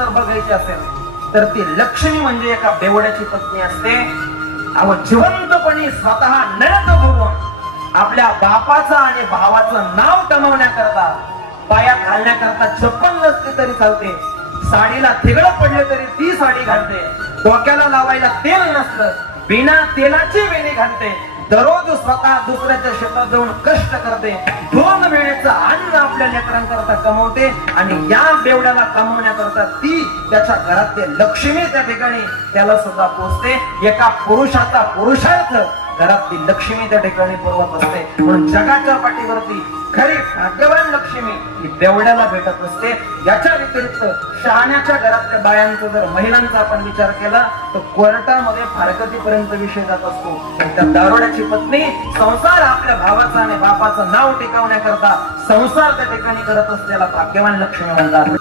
जर बघायची असेल तर ती लक्ष्मी म्हणजे एका बेवड्याची पत्नी असते. अहो जिवंतपणी स्वतः नरक भोगून आपल्या बापाचं आणि भावाचं नाव कमवण्याकरता, पायात घालण्याकरता चप्पल नसली तरी चालते, साडीला थिगडं पडले तरी ती साडी घालते, डोक्याला लावायला तेल नसलं बिना तेलाची वेणी घालते, दररोज स्वतः दुसऱ्याच्या शेतात जाऊन कष्ट करते, 2 वेळेचं अन्न आपल्या लेकरांकरता कमवते आणि या बेवड्याला कमवण्याकरता ती त्याच्या घरातले लक्ष्मी त्या ठिकाणी त्याला सुद्धा पोचते. एका पुरुषाचा पुरुषार्थ घरातली लक्ष्मी त्या ठिकाणी पुरवत असते. म्हणून जगाच्या पाठीवरती खरी भाग्यवान लक्ष्मी ही बेवड्याला भेटत असते. याच्या व्यतिरिक्त शहाण्याच्या घरातल्या बायांचा जर महिलांचा आपण विचार केला तर कोर्टामध्ये फारकतीपर्यंत विषय जात असतो. त्या दारुड्याची पत्नी संसार आपल्या भावाचं आणि बापाचं नाव टिकवण्याकरता संसार त्या ठिकाणी करत असलेला भाग्यवान लक्ष्मी म्हणतात.